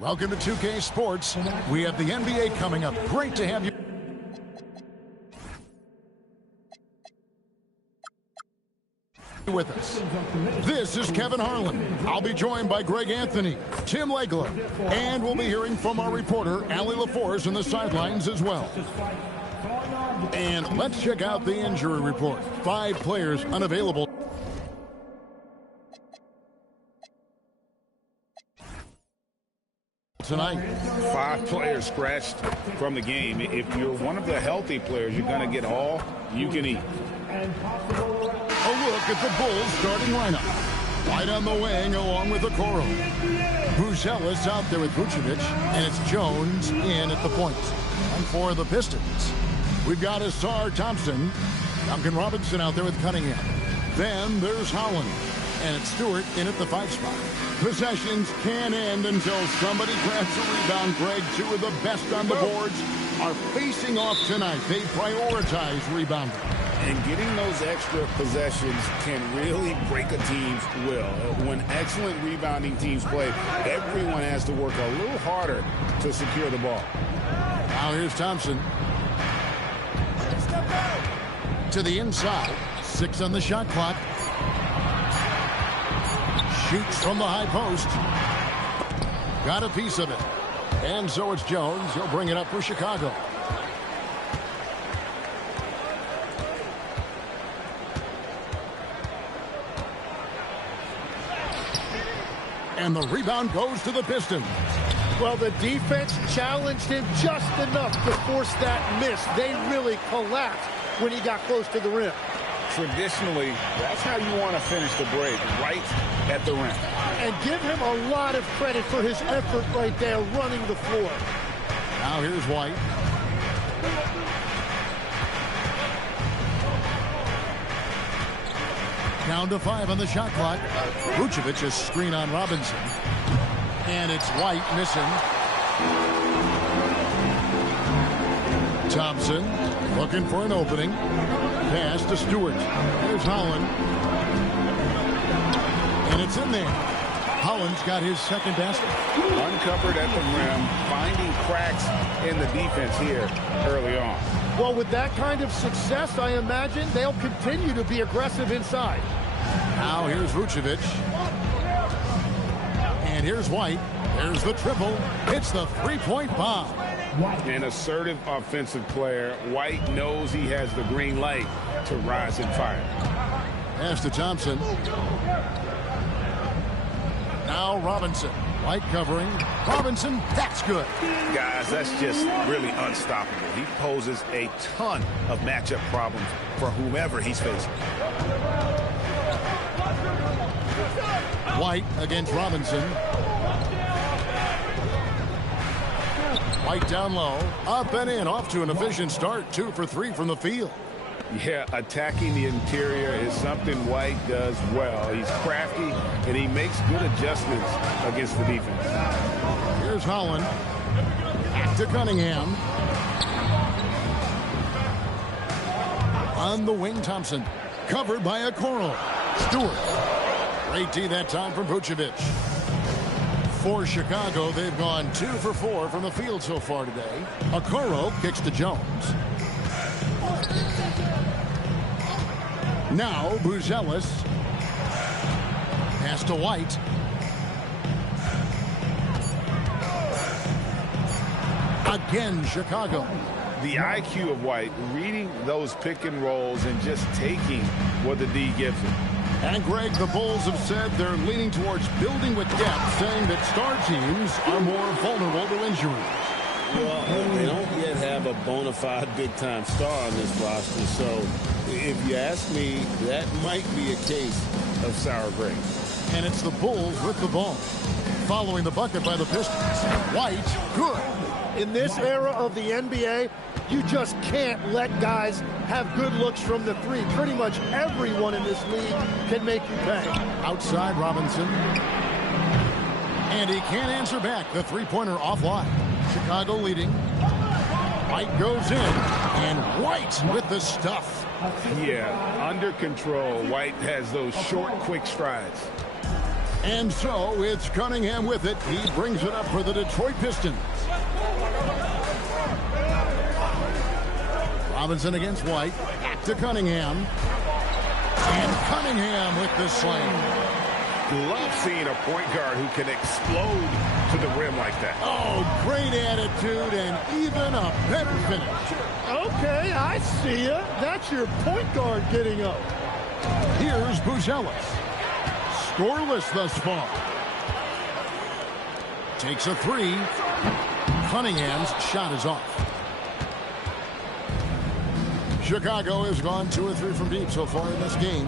Welcome to 2K Sports. We have the NBA coming up. Great to have you with us. This is Kevin Harlan. I'll be joined by Greg Anthony, Tim Legler, and we'll be hearing from our reporter, Allie LaForce, on the sidelines as well. And let's check out the injury report. 5 players unavailable tonight. 5 players scratched from the game. If you're one of the healthy players, you're going to get all you can eat. A look at the Bulls starting lineup. White on the wing along with Okoro. Buzelis out there with Vucevic, and it's Jones in at the point. And for the Pistons, we've got Asar Thompson, Duncan Robinson out there with Cunningham. Then there's Holland, and it's Stewart in at the 5 spot. Possessions can end until somebody grabs a rebound. Greg, 2 of the best on the boards are facing off tonight. They prioritize rebounding. And getting those extra possessions can really break a team's will. When excellent rebounding teams play, everyone has to work a little harder to secure the ball. Now here's Thompson. To the inside. 6 on the shot clock. Shoots from the high post. Got a piece of it. And so it's Jones. He'll bring it up for Chicago. And the rebound goes to the Pistons. Well, the defense challenged him just enough to force that miss. They really collapsed when he got close to the rim. Traditionally, that's how you want to finish the break, right at the rim. And give him a lot of credit for his effort right there running the floor. Now here's White. Down to 5 on the shot clock. Vucevic is screen on Robinson. And it's White missing. Thompson looking for an opening. Pass to Stewart. There's Holland. And it's in there. Holland's got his second basket. Uncovered at the rim, finding cracks in the defense here early on. Well, with that kind of success, I imagine they'll continue to be aggressive inside. Now here's Vucevic. And here's White. There's the triple. It's the three-point bomb. An assertive offensive player. White knows he has the green light to rise and fire. Pass to Thompson. Now Robinson. White covering. Robinson, that's good. Guys, that's just really unstoppable. He poses a ton of matchup problems for whomever he's facing. White against Robinson. White down low. Up and in. Off to an efficient start. 2 for 3 from the field. Yeah, attacking the interior is something White does well. He's crafty, and he makes good adjustments against the defense. Here's Holland. Back to Cunningham. On the wing, Thompson. Covered by Okoro. Stewart. Great D that time from Vucevic. For Chicago, they've gone 2 for 4 from the field so far today. Okoro kicks to Jones. Now Buzelis. Pass to White. Again, Chicago. The IQ of White, reading those pick and rolls and just taking what the D gives him. And Greg, the Bulls have said they're leaning towards building with depth, saying that star teams are more vulnerable to injuries. Well, they don't yet have a bona fide big-time star on this roster, so if you ask me, that might be a case of sour grapes. And it's the Bulls with the ball. Following the bucket by the Pistons. White, good. In this era of the NBA, you just can't let guys have good looks from the 3. Pretty much everyone in this league can make you pay. Outside Robinson. And he can't answer back. The three-pointer offline. Chicago leading. White goes in. And White with the stuff. Yeah, under control. White has those short, quick strides. And so it's Cunningham with it. He brings it up for the Detroit Pistons. Robinson against White. Back to Cunningham. And Cunningham with the slam. Love seeing a point guard who can explode to the rim like that. Oh, great attitude and even a better finish. Okay, I see ya. That's your point guard getting up. Here's Buzelis. Scoreless thus far. Takes a three. Cunningham's shot is off. Chicago has gone 2 or 3 from deep so far in this game.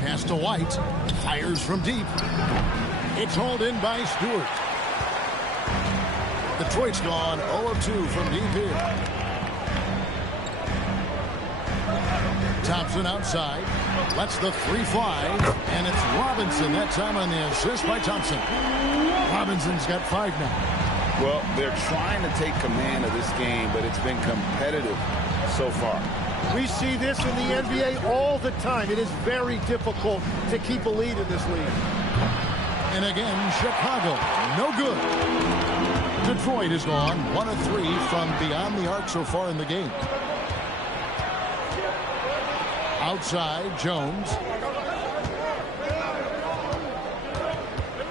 Pass to White. Fires from deep. It's hauled in by Stewart. Detroit's gone 0 of 2 from deep here. Thompson outside. Lets the three fly. And it's Robinson that time on the assist by Thompson. Robinson's got 5 now. Well, they're trying to take command of this game, but it's been competitive so far. We see this in the NBA all the time. It is very difficult to keep a lead in this league. And again, Chicago, no good. Detroit is gone 1 of 3 from beyond the arc so far in the game. Outside, Jones.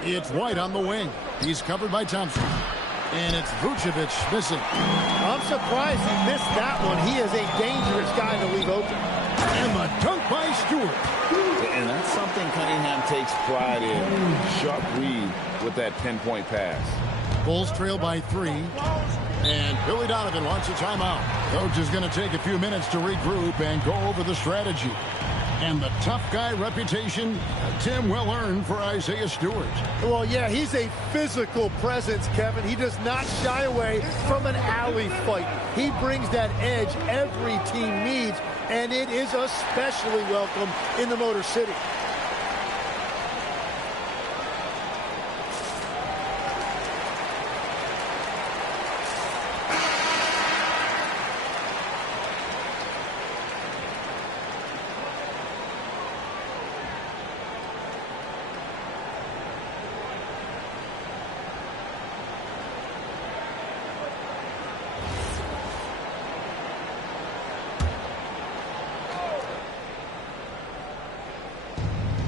It's White on the wing. He's covered by Thompson. And it's Vucevic missing. I'm surprised he missed that one. He is a dangerous guy to leave open. And the dunk by Stewart. And that's something Cunningham takes pride in. Sharp read with that pinpoint pass. Bulls trail by 3. And Billy Donovan wants a timeout. Coach is going to take a few minutes to regroup and go over the strategy. And the tough guy reputation, Tim, well earned for Isaiah Stewart. Well, yeah, he's a physical presence, Kevin. He does not shy away from an alley fight. He brings that edge every team needs, and it is especially welcome in the Motor City.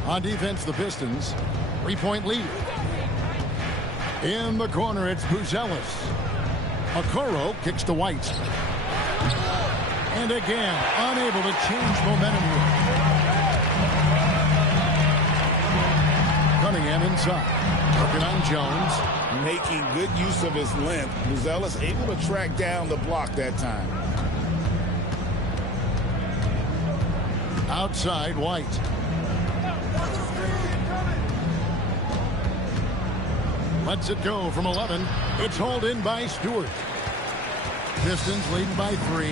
On defense, the Pistons. 3-point lead. In the corner, it's Buzelis. Okoro kicks to White. And again, unable to change momentum here. Cunningham inside. Working on Jones. Making good use of his length. Buzelis able to track down the block that time. Outside, White. Lets it go from 11. It's hauled in by Stewart. Pistons leading by 3.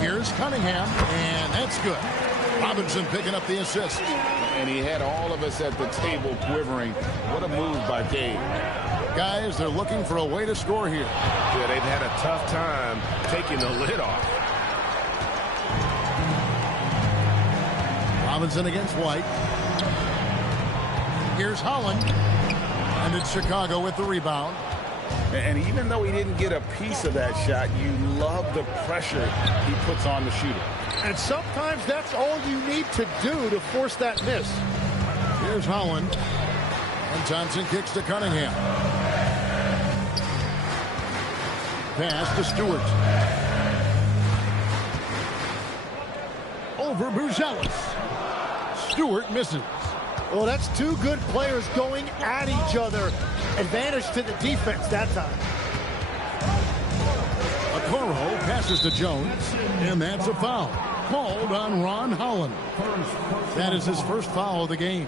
Here's Cunningham, and that's good. Robinson picking up the assist. And he had all of us at the table quivering. What a move by Gabe. Guys, they're looking for a way to score here. Yeah, they've had a tough time taking the lid off. Robinson against White. Here's Holland. And it's Chicago with the rebound. And even though he didn't get a piece of that shot, you love the pressure he puts on the shooter. And sometimes that's all you need to do to force that miss. Here's Holland. And Thompson kicks to Cunningham. Pass to Stewart. Over Buzelis. Stewart misses. Well, that's 2 good players going at each other. Advantage to the defense that time. Okoro passes to Jones, and that's a foul. Called on Ron Holland. That is his first foul of the game.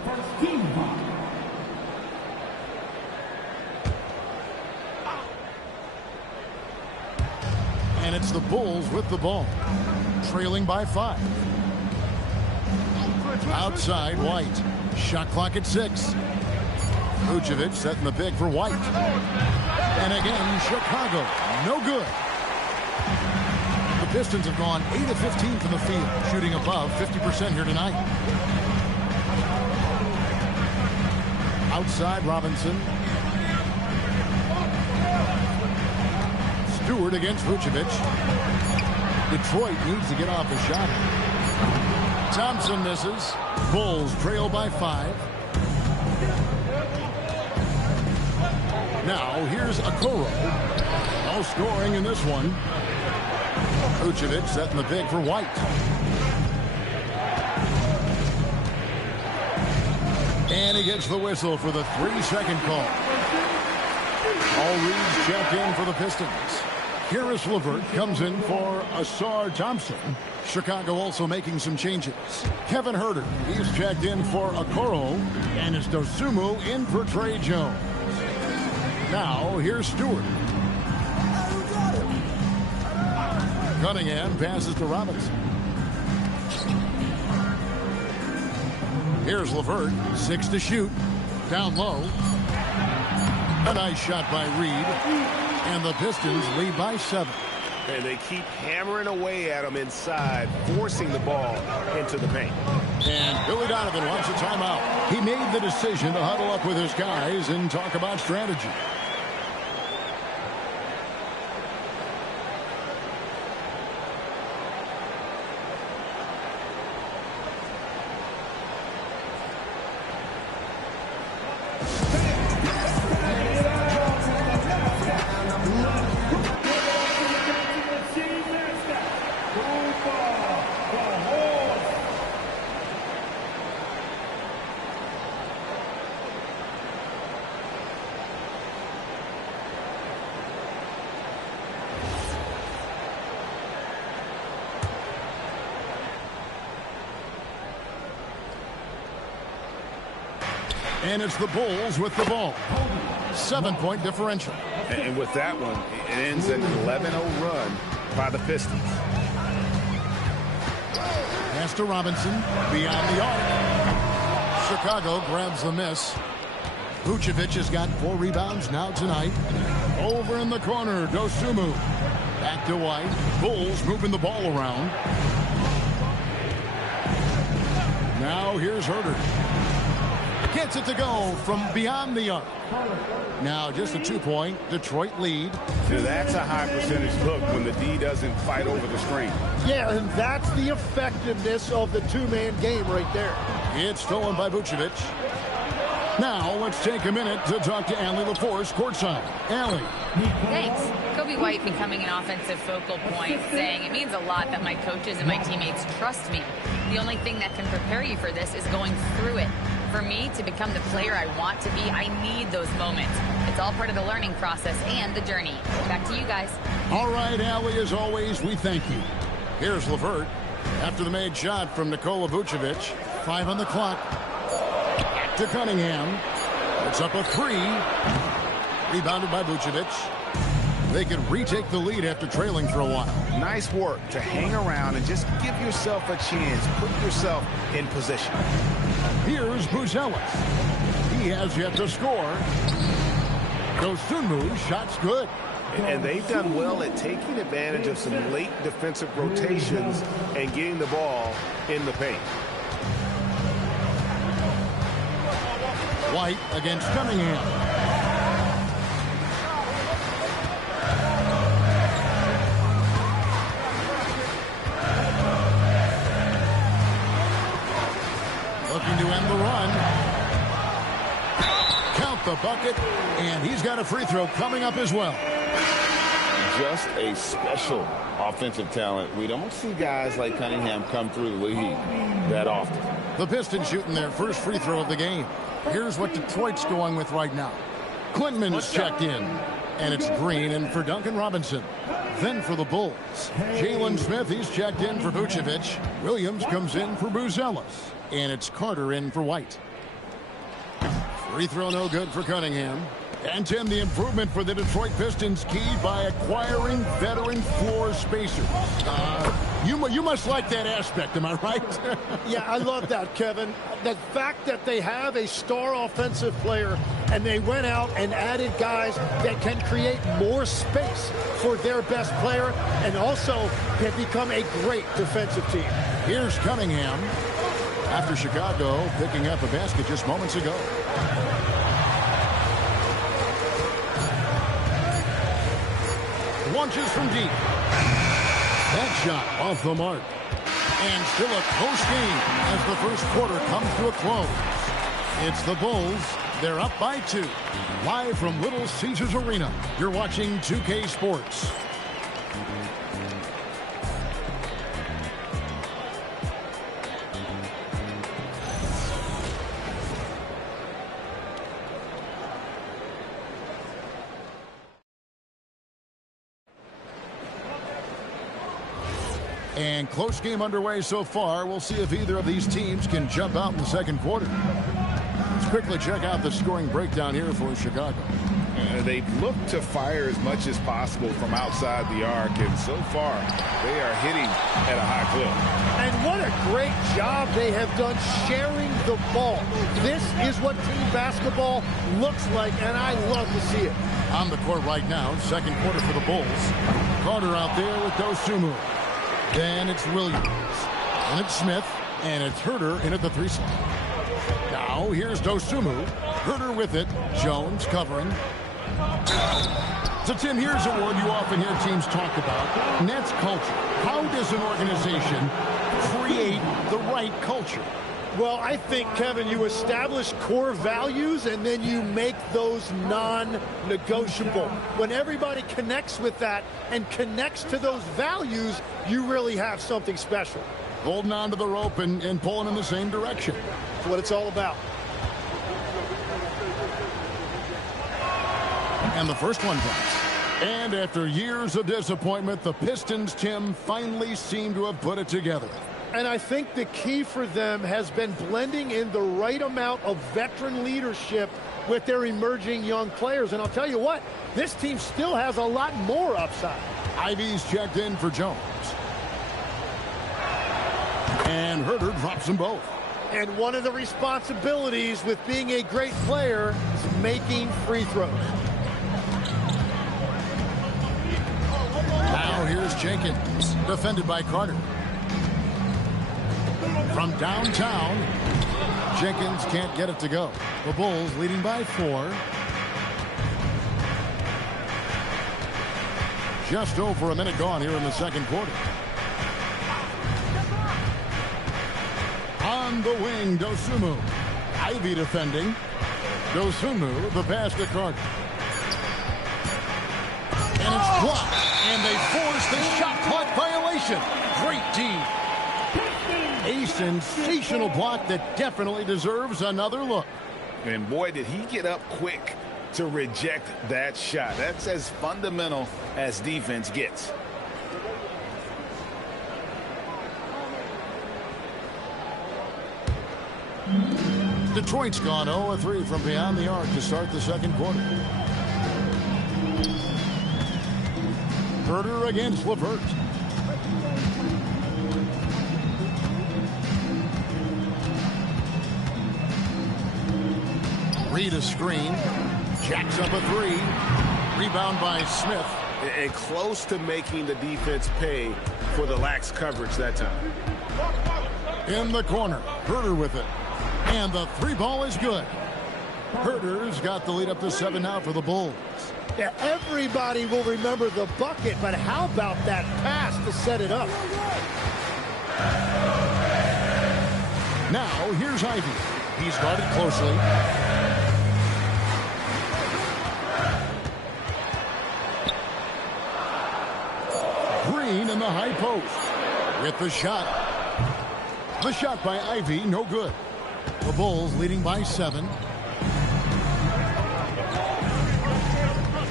And it's the Bulls with the ball, trailing by 5. Outside, White. Shot clock at 6. Vucevic setting the pick for White. And again, Chicago, no good. The Pistons have gone 8 of 15 from the field, shooting above 50% here tonight. Outside Robinson. Stewart against Vucevic. Detroit needs to get off a shot. Thompson misses. Bulls trail by 5. Now here's Okoro. No scoring in this one. Vucevic setting the pick for White. And he gets the whistle for the 3-second call. All reads checked in for the Pistons. Karis LeVert comes in for Asar Thompson. Chicago also making some changes. Kevin Huerter, he's checked in for Okoro. And it's Dosunmu in for Trey Jones. Now, here's Stewart. Cunningham passes to Robinson. Here's LeVert, 6 to shoot. Down low. A nice shot by Reed. And the Pistons lead by 7. And they keep hammering away at him inside, forcing the ball into the paint. And Billy Donovan wants a timeout. He made the decision to huddle up with his guys and talk about strategy. And it's the Bulls with the ball. 7-point differential. And with that one, it ends an 11-0 run by the Pistons. Pass to Robinson. Beyond the arc. Chicago grabs the miss. Vucevic has got 4 rebounds now tonight. Over in the corner, Dosunmu. Back to White. Bulls moving the ball around. Now here's Huerter. Gets it to go from beyond the arc. Now just a 2-point Detroit lead. Now that's a high percentage look when the D doesn't fight over the screen. Yeah, and that's the effectiveness of the two-man game right there. It's stolen by Vucevic. Now let's take a minute to talk to Allie LaForce courtside. Allie. Thanks. Kobe White becoming an offensive focal point, saying it means a lot that my coaches and my teammates trust me. The only thing that can prepare you for this is going through it. For me to become the player I want to be, I need those moments. It's all part of the learning process and the journey. Back to you guys. All right, Allie, as always, we thank you. Here's LeVert. After the made shot from Nikola Vucevic. 5 on the clock. To Cunningham. It's up a 3. Rebounded by Vucevic. They can retake the lead after trailing for a while. Nice work to hang around and just give yourself a chance. Put yourself in position. Here's Buzelis. He has yet to score. Dosunmu's shot's good. And they've done well at taking advantage of some late defensive rotations and getting the ball in the paint. White against Cunningham. Looking to end the run. Count the bucket, and he's got a free throw coming up as well. Just a special offensive talent. We don't see guys like Cunningham come through the league that often. The Pistons shooting their first free throw of the game. Here's what Detroit's going with right now. Quinton's checked in, and it's Green in for Duncan Robinson. Then for the Bulls, Jalen Smith, he's checked in for Vucevic. Williams comes in for Buzelis, and it's Carter in for White. Free throw no good for Cunningham. And Tim, the improvement for the Detroit Pistons keyed by acquiring veteran floor spacers. You must like that aspect, am I right? Yeah, I love that, Kevin. The fact that they have a star offensive player and they went out and added guys that can create more space for their best player and also have become a great defensive team. Here's Cunningham after Chicago picking up a basket just moments ago. launches from deep. That shot off the mark. And still a close game as the first quarter comes to a close. It's the Bulls. They're up by 2. Live from Little Caesars Arena, you're watching 2K Sports. And close game underway so far. We'll see if either of these teams can jump out in the second quarter. Let's quickly check out the scoring breakdown here for Chicago. They've looked to fire as much as possible from outside the arc, and so far they are hitting at a high clip. And what a great job they have done sharing the ball. This is what team basketball looks like, and I love to see it. On the court right now, second quarter for the Bulls. Carter out there with Dosunmu. Then it's Williams. And it's Smith. And it's Herter in at the 3 slot. Now here's Dosunmu. Herter with it. Jones covering. So, Tim, here's a word you often hear teams talk about. And that's culture. How does an organization create the right culture? Well, I think, Kevin, you establish core values and then you make those non-negotiable. When everybody connects with that and connects to those values, you really have something special. Holding on to the rope and pulling in the same direction. That's what it's all about. And the first one comes. And after years of disappointment, the Pistons, Tim, finally seem to have put it together. And I think the key for them has been blending in the right amount of veteran leadership with their emerging young players. And I'll tell you what, this team still has a lot more upside. Ivy's checked in for Jones. And Herter drops them both. And one of the responsibilities with being a great player is making free throws. Now here's Jenkins, defended by Carter. From downtown, Jenkins can't get it to go. The Bulls leading by 4. Just over a minute gone here in the second quarter. On the wing, Dosunmu. Ivy defending. Dosunmu, the pass to Carter. And it's blocked. And they force the shot clock violation. Great team. A sensational block that definitely deserves another look. And boy, did he get up quick to reject that shot. That's as fundamental as defense gets. Detroit's gone 0-3 from beyond the arc to start the second quarter. Herter against LeVert. Reed a screen. Jacks up a 3. Rebound by Smith. And close to making the defense pay for the lax coverage that time. In the corner. Herter with it. And the 3 ball is good. Herter's got the lead up to 7 now for the Bulls. Yeah, everybody will remember the bucket, but how about that pass to set it up? Now, here's Ivy. He's guarded closely. Green in the high post. With the shot. The shot by Ivy, no good. The Bulls leading by 7.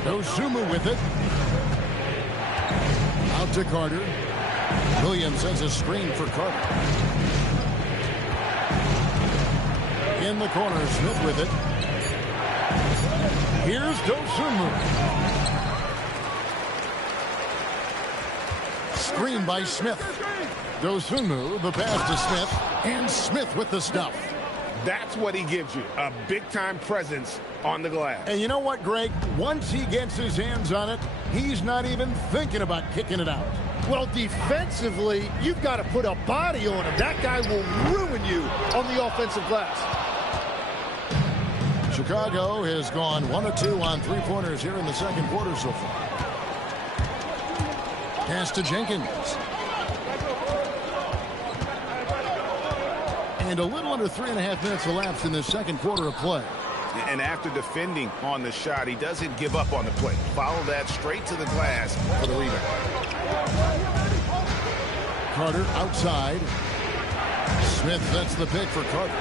Dosunmu with it. Out to Carter. Williams sends a screen for Carter. In the corner, Smith with it. Here's Dosunmu. Screen by Smith. Dosunmu, the pass to Smith. And Smith with the stuff. That's what he gives you, a big-time presence on the glass. And you know what, Greg? Once he gets his hands on it, he's not even thinking about kicking it out. Well, defensively, you've got to put a body on him. That guy will ruin you on the offensive glass. Chicago has gone 1 of 2 on 3-pointers here in the second quarter so far. Pass to Jenkins. And a little under 3.5 minutes elapsed in the second quarter of play. And after defending on the shot, he doesn't give up on the play. Follow that straight to the glass for the rebound. Carter outside. Smith sets the pick for Carter.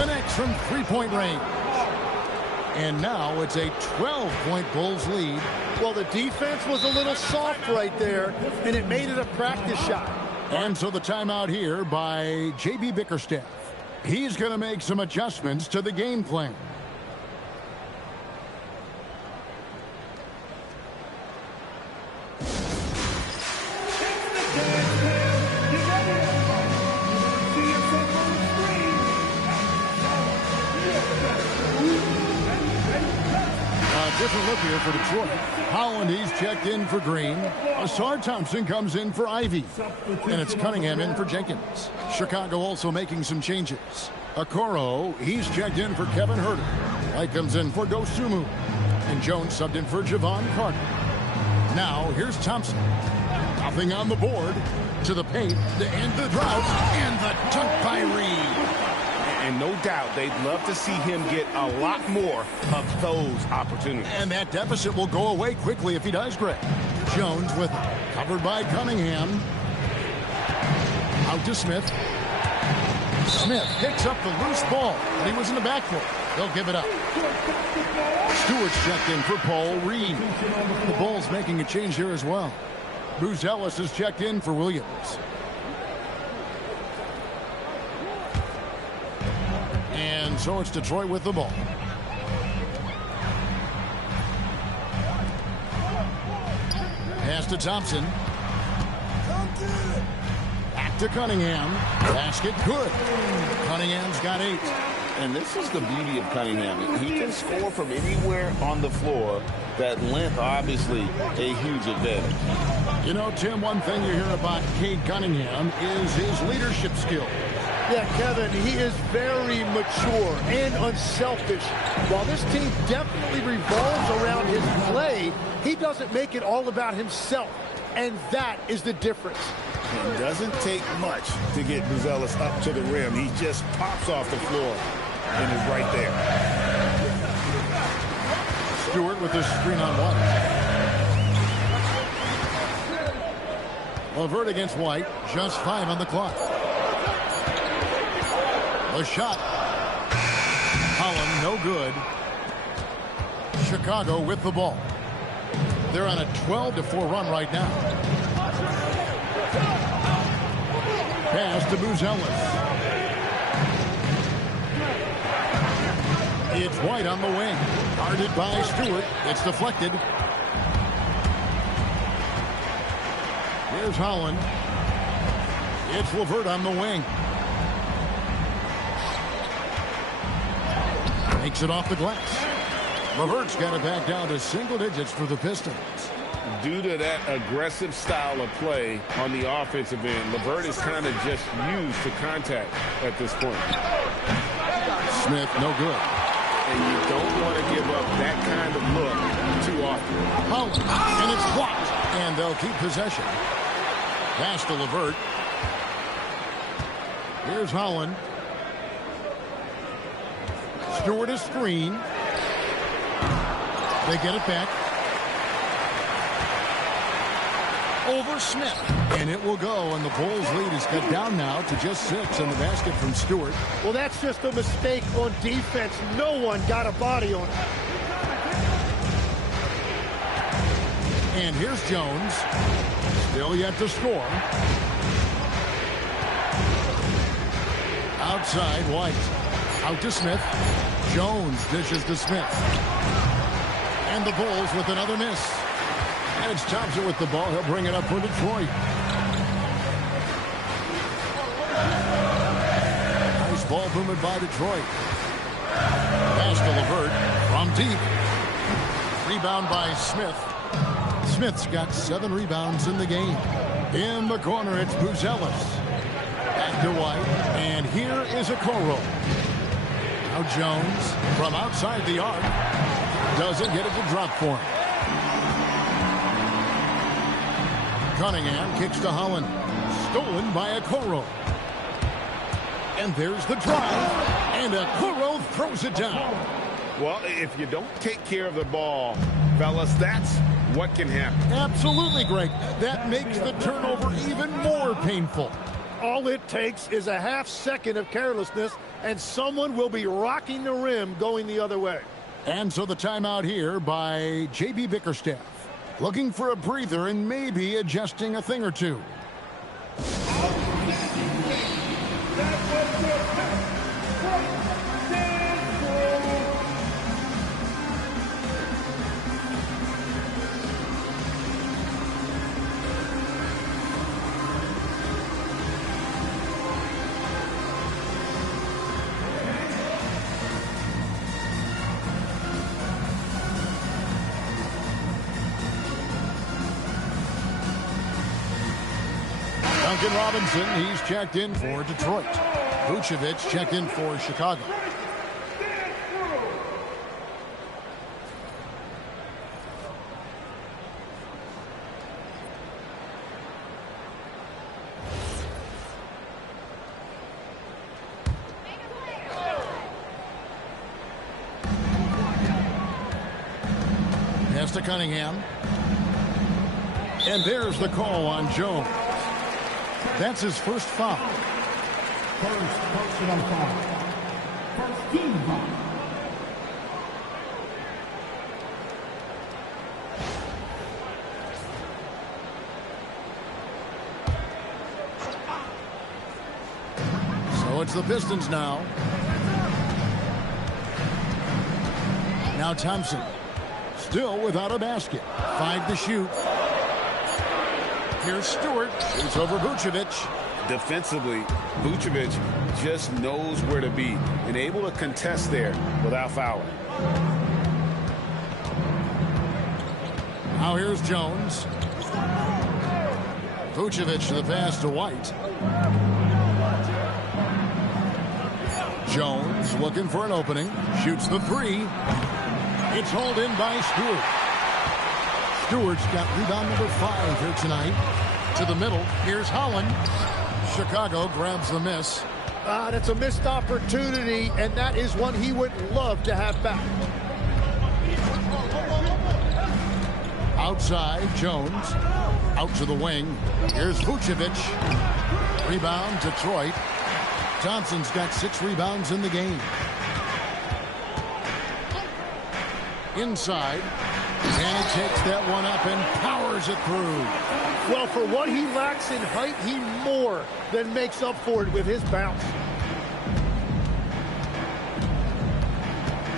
Connects from three-point range. And now it's a 12-point Bulls lead. Well, the defense was a little soft right there, and it made it a practice shot. And so the timeout here by J.B. Bickerstaff. He's going to make some adjustments to the game plan. Different look here for Detroit. Holland, he's checked in for Green. Asar Thompson comes in for Ivy. And it's Cunningham in for Jenkins. Chicago also making some changes. Okoro, he's checked in for Kevin Huerter. White comes in for Dosunmu. And Jones subbed in for Javon Carter. Now, here's Thompson. Nothing on the board. To the paint, to end the drought. And the dunk by Reed. And no doubt they'd love to see him get a lot more of those opportunities. And that deficit will go away quickly if he does, Greg. Jones with it. Covered by Cunningham. Out to Smith. Smith picks up the loose ball, but he was in the backcourt. They'll give it up. Stewart's checked in for Paul Reed. The Bulls making a change here as well. Bruce Ellis is checked in for Williams. And so it's Detroit with the ball. Pass to Thompson. Back to Cunningham. Basket good. Cunningham's got 8. And this is the beauty of Cunningham. He can score from anywhere on the floor. That length, obviously, a huge advantage. You know, Tim, one thing you hear about Cade Cunningham is his leadership skill. Yeah, Kevin, he is very mature and unselfish. While this team definitely revolves around his play, he doesn't make it all about himself. And that is the difference. It doesn't take much to get Buzelis up to the rim. He just pops off the floor and is right there. Stewart with the screen on White. LeVert against White. Just 5 on the clock. The shot. Holland, no good. Chicago with the ball. They're on a 12-4 run right now. Pass to Buzelis. It's White on the wing. Guarded by Stewart. It's deflected. Here's Holland. It's LeVert on the wing. Makes it off the glass. LeVert's got it back down to single digits for the Pistons. Due to that aggressive style of play on the offensive end, LeVert is kind of just used to contact at this point. Smith, no good. And you don't want to give up that kind of look too often. Holland, and it's blocked. And they'll keep possession. Pass to LeVert. Here's Holland. Stewart a screen. They get it back. Over Smith. And it will go, and the Bulls lead is cut down now to just 6 on the basket from Stewart. Well, that's just a mistake on defense. No one got a body on it. And here's Jones. Still yet to score. Outside, White. Out to Smith. Jones dishes to Smith. And the Bulls with another miss. And it's Thompson with the ball. He'll bring it up for Detroit. Nice ball movement by Detroit. Pass to LeVert from deep. Rebound by Smith. Smith's got 7 rebounds in the game. In the corner, it's Buzelis. Back to White. And here is Okoro. Now Jones from outside the arc. Doesn't get it to drop for him. Cunningham kicks to Holland. Stolen by Okoro. And there's the drive. And Okoro throws it down. Well, if you don't take care of the ball, fellas, that's what can happen. Absolutely, Greg. That makes the turnover even more painful. All it takes is a half second of carelessness, and someone will be rocking the rim going the other way. And so the timeout here by J.B. Bickerstaff. Looking for a breather and maybe adjusting a thing or two. Duncan Robinson, he's checked in for Detroit. Vucevic checked in for Chicago. Pass to Cunningham. And there's the call on Jones. That's his first foul. First personal foul. First team foul. So it's the Pistons now. Now Thompson. Still without a basket. 5 to shoot. Here's Stewart. It's over Vucevic. Defensively, Vucevic just knows where to be and able to contest there without fouling. Now here's Jones. Vucevic to the pass to White. Jones looking for an opening. Shoots the 3. It's hauled in by Stewart. Stewart's got rebound number 5 here tonight. To the middle. Here's Holland. Chicago grabs the miss. That's a missed opportunity, and that is one he would love to have back. Outside, Jones. Out to the wing. Here's Vucevic. Rebound, Detroit. Thompson's got 6 rebounds in the game. Inside. And he takes that one up and powers it through. Well, for what he lacks in height, he more than makes up for it with his bounce.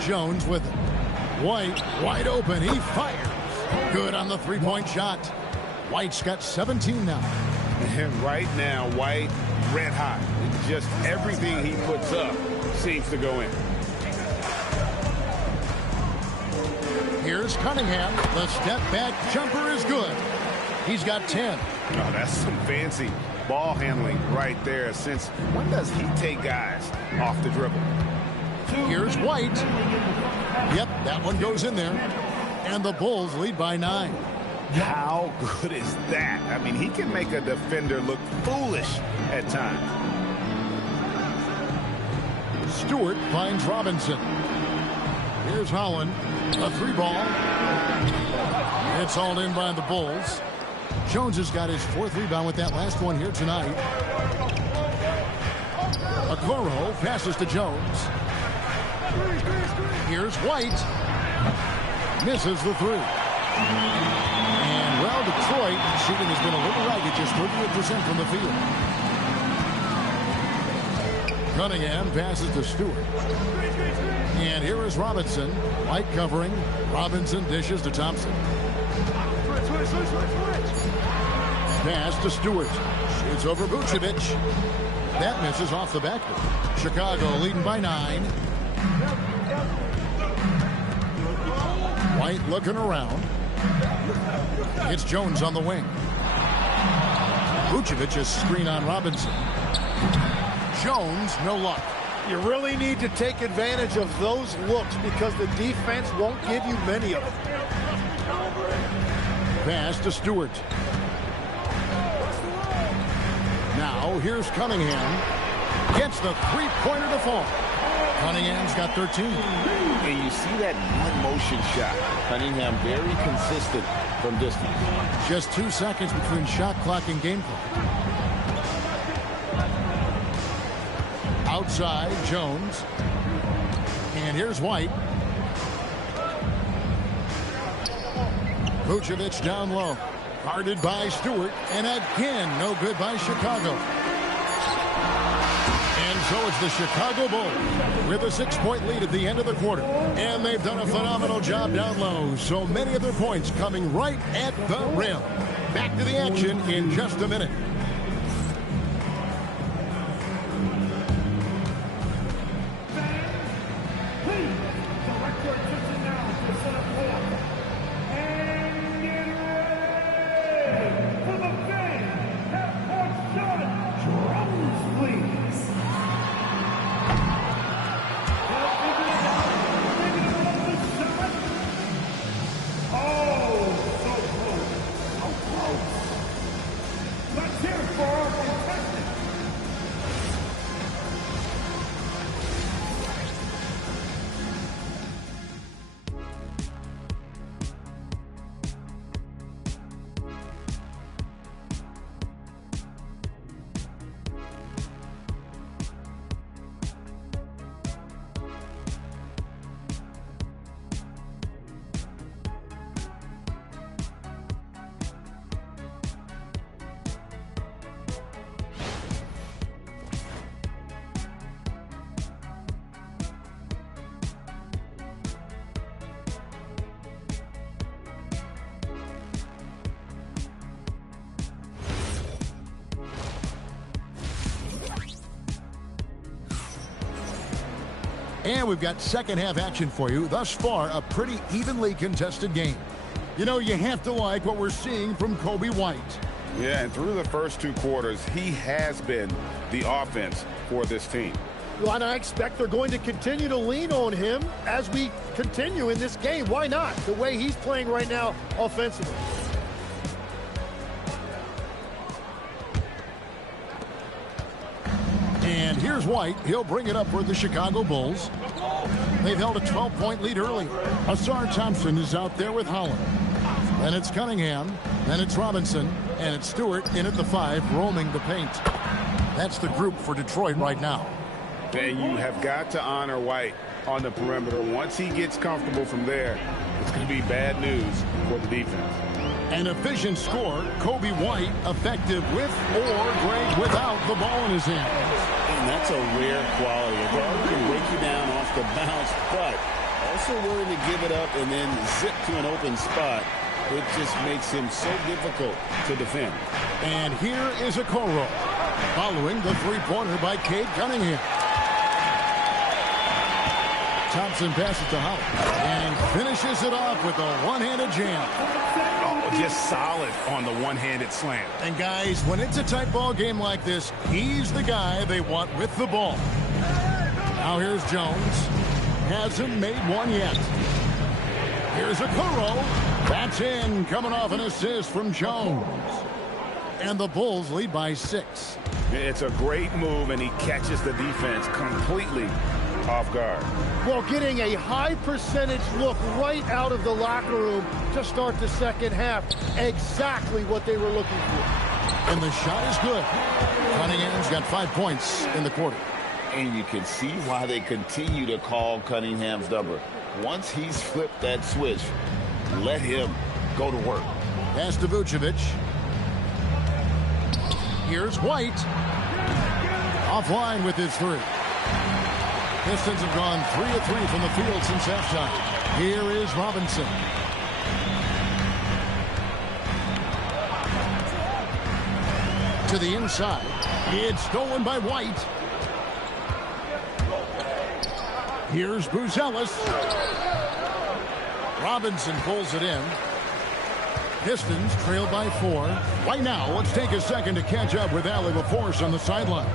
Jones with it. White, wide open. He fires. Good on the three-point shot. White's got 17 now. And right now, White, red hot. Just everything he puts up seems to go in. Here's Cunningham. The step-back jumper is good. He's got 10. Oh, that's some fancy ball handling right there. Since when does he take guys off the dribble? Here's White. Yep, that one goes in there. And the Bulls lead by 9. How good is that? I mean, he can make a defender look foolish at times. Stewart finds Robinson. Here's Holland. A 3-ball. It's hauled in by the Bulls. Jones has got his 4th rebound with that last one here tonight. Okoro passes to Jones. Here's White. Misses the 3. And, well, Detroit shooting has been a little ragged, just 38% from the field. Cunningham passes to Stewart. And here is Robinson. White covering. Robinson dishes to Thompson. Pass to Stewart. Shoots over Vucevic. That misses off the backboard. Chicago leading by 9. White looking around. It's Jones on the wing. Vucevic's screen on Robinson. Jones, no luck. You really need to take advantage of those looks because the defense won't give you many of them. Pass to Stewart. Now, here's Cunningham. Gets the three-pointer to fall. Cunningham's got 13. And you see that one-motion shot. Cunningham very consistent from distance. Just 2 seconds between shot clock and game clock. Outside, Jones. And here's White. Vucevic down low. Guarded by Stewart. And again, no good by Chicago. And so it's the Chicago Bulls with a 6-point lead at the end of the quarter. And they've done a phenomenal job down low. So many of their points coming right at the rim. Back to the action in just a minute. And we've got second half action for you. Thus far, a pretty evenly contested game. You know, you have to like what we're seeing from Kobe White. Yeah, and through the first 2 quarters, he has been the offense for this team. Well, and I expect they're going to continue to lean on him as we continue in this game. Why not? The way he's playing right now offensively. And here's White. He'll bring it up for the Chicago Bulls. They've held a 12-point lead early. Asar Thompson is out there with Holland. Then it's Cunningham. Then it's Robinson. And it's Stewart in at the 5, roaming the paint. That's the group for Detroit right now. And you have got to honor White on the perimeter. Once he gets comfortable from there, it's going to be bad news for the defense. An efficient score. Kobe White effective with or great without the ball in his hands. And that's a rare quality. A guard who can break you down off the bounce, but also willing to give it up and then zip to an open spot. It just makes him so difficult to defend. And here is a Okoro following the three-pointer by Cade Cunningham. Thompson passes to Holland and finishes it off with a one-handed jam. Oh, just solid on the one-handed slam. And guys, when it's a tight ball game like this, he's the guy they want with the ball. Now here's Jones. Hasn't made one yet. Here's Okoro. That's in, coming off an assist from Jones. And the Bulls lead by 6. It's a great move, and he catches the defense completely off guard. Well, getting a high percentage look right out of the locker room to start the second half. Exactly what they were looking for. And the shot is good. Cunningham's got 5 points in the quarter. And you can see why they continue to call Cunningham's number. Once he's flipped that switch, let him go to work. Pass to Vucevic. Here's White. Offline with his 3. Pistons have gone 3 of 3 from the field since halftime. Here is Robinson. To the inside. It's stolen by White. Here's Buzelis. Robinson pulls it in. Pistons trail by 4. Right now, let's take a second to catch up with Allie LaForce on the sidelines.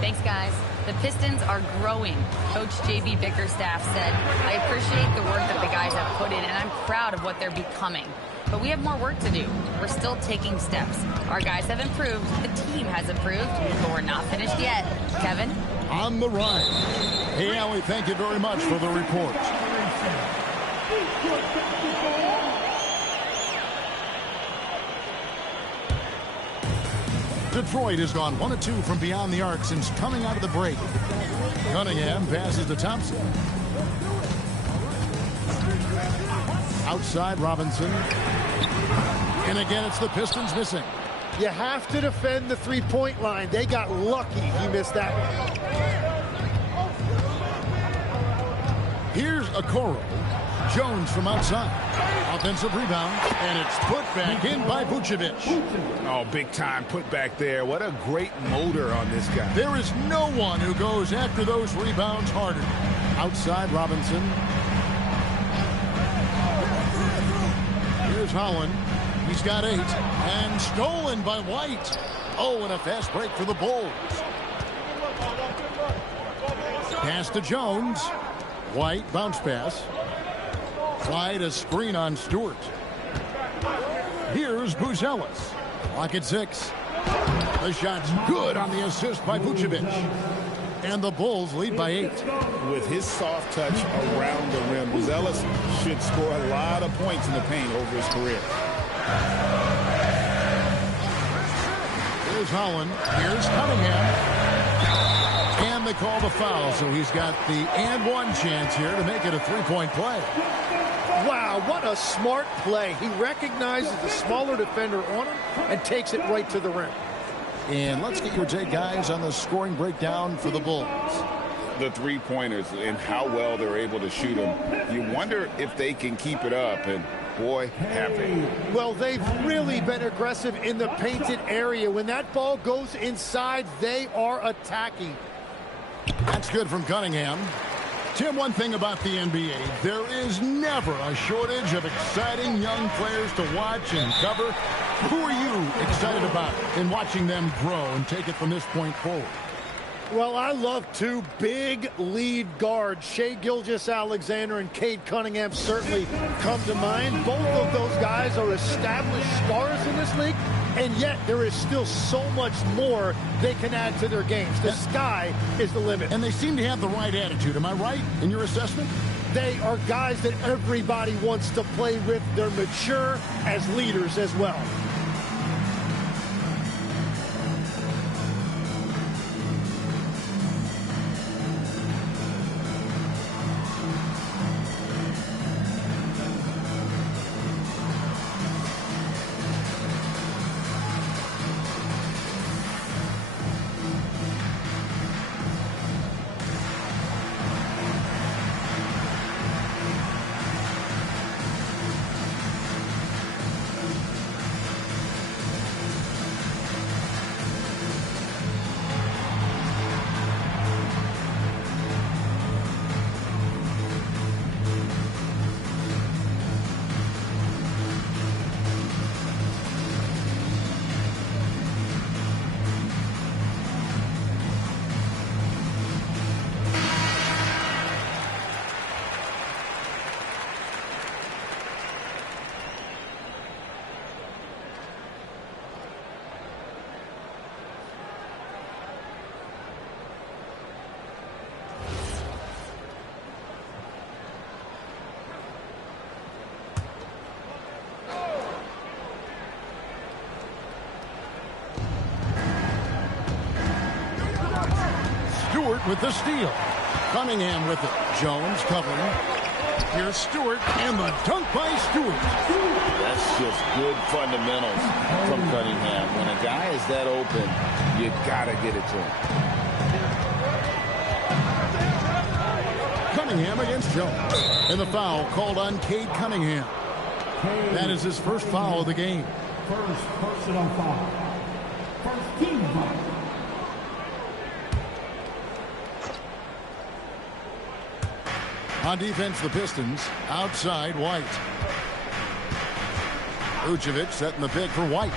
Thanks, guys. The Pistons are growing. Coach J.B. Bickerstaff said, I appreciate the work that the guys have put in, and I'm proud of what they're becoming. but we have more work to do. We're still taking steps. Our guys have improved, the team has improved, but we're not finished yet. Kevin? On the run. Hey, Allie, thank you very much for the report. Detroit has gone 1 of 2 from beyond the arc since coming out of the break. Cunningham passes to Thompson. Outside Robinson. And again, it's the Pistons missing. You have to defend the three-point line. They got lucky he missed that one. Here's Okoro. Jones from outside. Offensive rebound, and it's put back in by Vucevic. Oh, big time put back there. What a great motor on this guy. There is no one who goes after those rebounds harder. Outside Robinson. Here's Holland. He's got 8. And stolen by White. Oh, and a fast break for the Bulls. Pass to Jones. White, bounce pass. White, a screen on Stewart. Here's Buzelis. Clock at 6. The shot's good on the assist by Vucevic. And the Bulls lead by 8. With his soft touch around the rim, Buzelis should score a lot of points in the paint over his career. Here's Holland. Here's Cunningham. And they call the foul, so he's got the and one chance here to make it a three-point play. Wow, what a smart play. He recognizes the smaller defender on him and takes it right to the rim. And let's get your take, guys, on the scoring breakdown for the Bulls. The three-pointers and how well they're able to shoot them. You wonder if they can keep it up, and boy, have they. Well, they've really been aggressive in the painted area. When that ball goes inside, they are attacking. That's good from Cunningham. Tim, one thing about the NBA, there is never a shortage of exciting young players to watch and cover. Who are you excited about in watching them grow and take it from this point forward? Well, I love 2 big lead guards. Shai Gilgeous-Alexander and Cade Cunningham certainly come to mind. Both of those guys are established stars in this league, and yet there is still so much more they can add to their games. The sky is the limit. And they seem to have the right attitude. Am I right in your assessment? They are guys that everybody wants to play with. They're mature as leaders as well. Stewart with the steal. Cunningham with it. Jones covering. Here's Stewart, and the dunk by Stewart. That's just good fundamentals from Cunningham. When a guy is that open, you gotta get it to him. Cunningham against Jones. And the foul called on Cade Cunningham. That is his first foul of the game. First personal foul. First team foul. On defense, the Pistons. Outside, White. Vucevic setting the pick for White.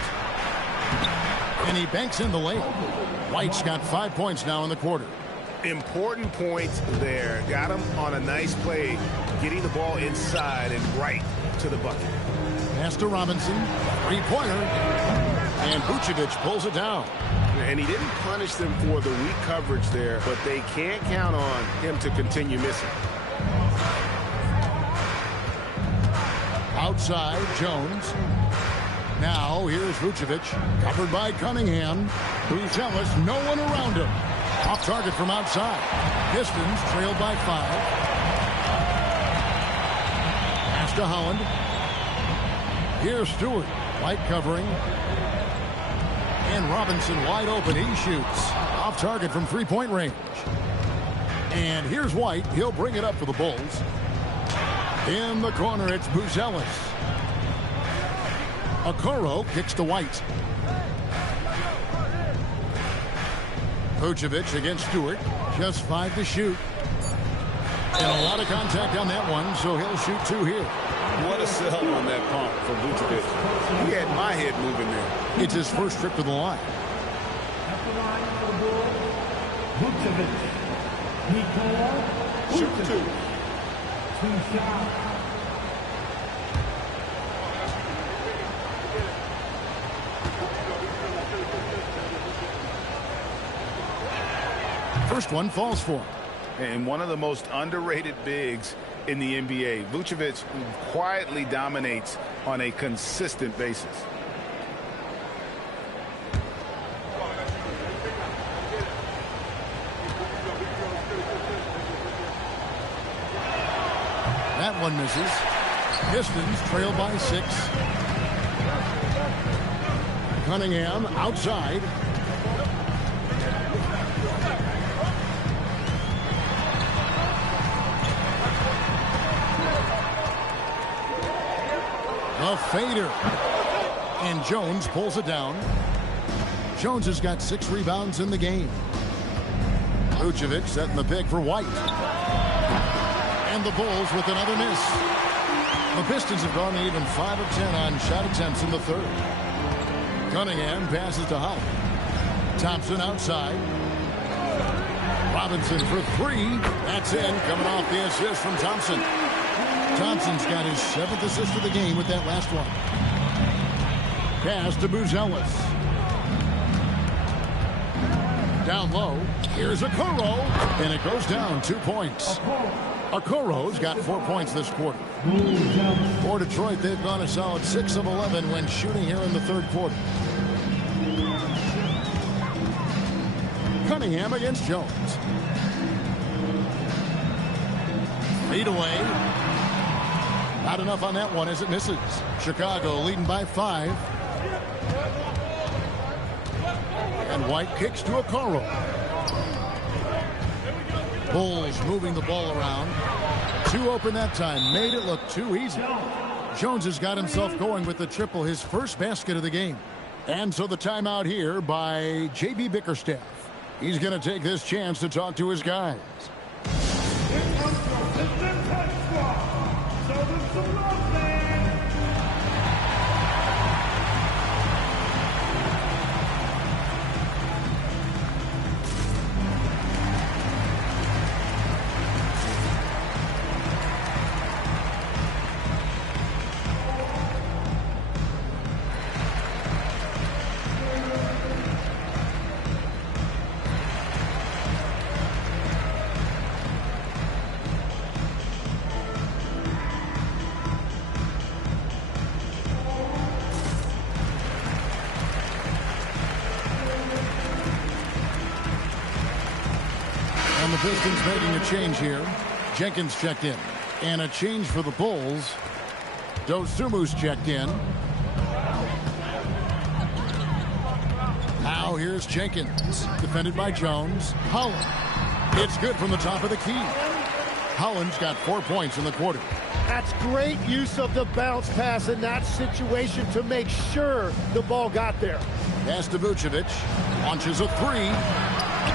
And he banks in the layup. White's got 5 points now in the quarter. Important points there. Got him on a nice play, getting the ball inside and right to the bucket. Pass to Robinson. Three-pointer. And Vucevic pulls it down. And he didn't punish them for the weak coverage there, but they can't count on him to continue missing. Outside, Jones. Now, here's Vucevic, covered by Cunningham. Buzelis, no one around him. Off target from outside. Pistons trailed by 5. Pass to Holland. Here's Stewart. White covering. And Robinson wide open. He shoots. Off target from three-point range. And here's White. He'll bring it up for the Bulls. In the corner, it's Buzelis. Okoro kicks to White. Vucevic against Stewart. Just 5 to shoot. And a lot of contact on that one, so he'll shoot 2 here. What a sell on that pump for Vucevic. He had my head moving there. It's his first trip to the line. At the line for the Bulls, Vucevic. Nikola Shoot Vucevic. 2. 2 shots. First one falls for him. And one of the most underrated bigs in the NBA. Vucevic quietly dominates on a consistent basis. That one misses. Pistons trail by 6. Cunningham outside. A fader. And Jones pulls it down. Jones has got 6 rebounds in the game. Vucevic setting the pick for White. And the Bulls with another miss. The Pistons have gone even 5 of 10 on shot attempts in the third. Cunningham passes to Holland. Thompson outside. Robinson for 3. That's in, coming off the assist from Thompson. Thompson's got his 7th assist of the game with that last one. Pass to Buzelis. Down low. Here's Okoro. And it goes down 2 points. Okoro's got 4 points this quarter. For Detroit, they've gone a solid 6 of 11 when shooting here in the third quarter. Cunningham against Jones. Feed away. Not enough on that one as it misses. Chicago leading by 5. And White kicks to Okoro. Bulls moving the ball around. 2 open that time. Made it look too easy. Jones has got himself going with the triple, his first basket of the game. And so the timeout here by J.B. Bickerstaff. He's going to take this chance to talk to his guys. The Pistons making a change here. Jenkins checked in. And a change for the Bulls. Dosumu's checked in. Now here's Jenkins. Defended by Jones. Holland. It's good from the top of the key. Holland's got 4 points in the quarter. That's great use of the bounce pass in that situation to make sure the ball got there. Pass to Vucevic. Launches a 3.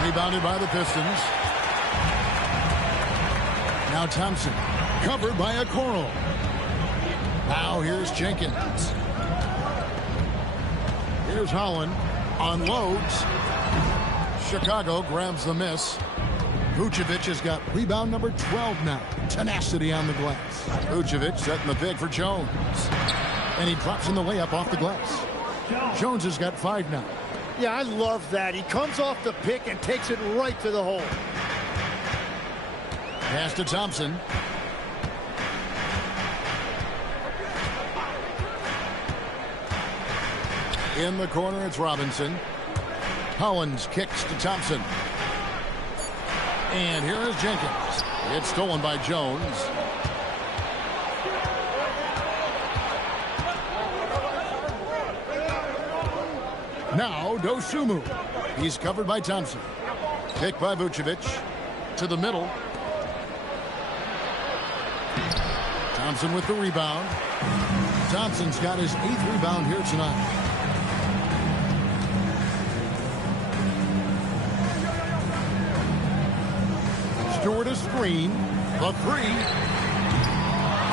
Rebounded by the Pistons. Now Thompson, covered by Okoro. Now here's Jenkins. Here's Holland, unloads. Chicago grabs the miss. Vucevic has got rebound number 12 now. Tenacity on the glass. Vucevic setting the pick for Jones. And he drops in the layup off the glass. Jones has got 5 now. Yeah, I love that. He comes off the pick and takes it right to the hole. Pass to Thompson. In the corner, it's Robinson. Hollins kicks to Thompson. And here is Jenkins. It's stolen by Jones. Now Dosunmu. He's covered by Thompson. Kick by Vucevic. To the middle. Thompson with the rebound. Thompson's got his 8th rebound here tonight. Stewart a screen. The 3.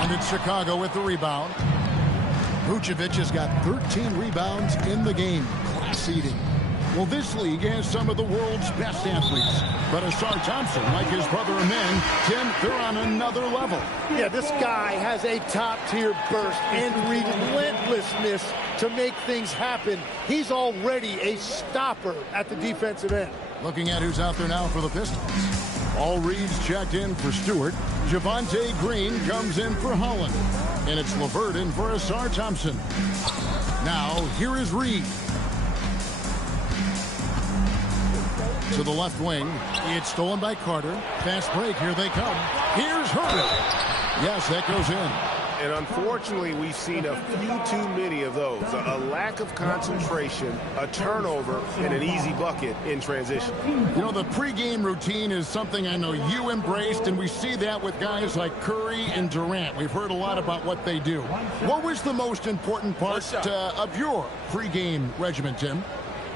And it's Chicago with the rebound. Vucevic has got 13 rebounds in the game. Class eating. Well, this league has some of the world's best athletes. But Asar Thompson, like his brother Amen, Tim, they're on another level. Yeah, this guy has a top-tier burst and relentlessness to make things happen. He's already a stopper at the defensive end. Looking at who's out there now for the Pistons. All Reed's checked in for Stewart. Javonte Green comes in for Holland. And it's LeVert in for Asar Thompson. Now, here is Reed. To the left wing. It's stolen by Carter. Fast break. Here they come. Here's Hurd. Yes, that goes in. And unfortunately, we've seen a few too many of those. A lack of concentration, a turnover, and an easy bucket in transition. You know, the pregame routine is something I know you embraced, and we see that with guys like Curry and Durant. We've heard a lot about what they do. What was the most important part of your pregame regimen, Tim?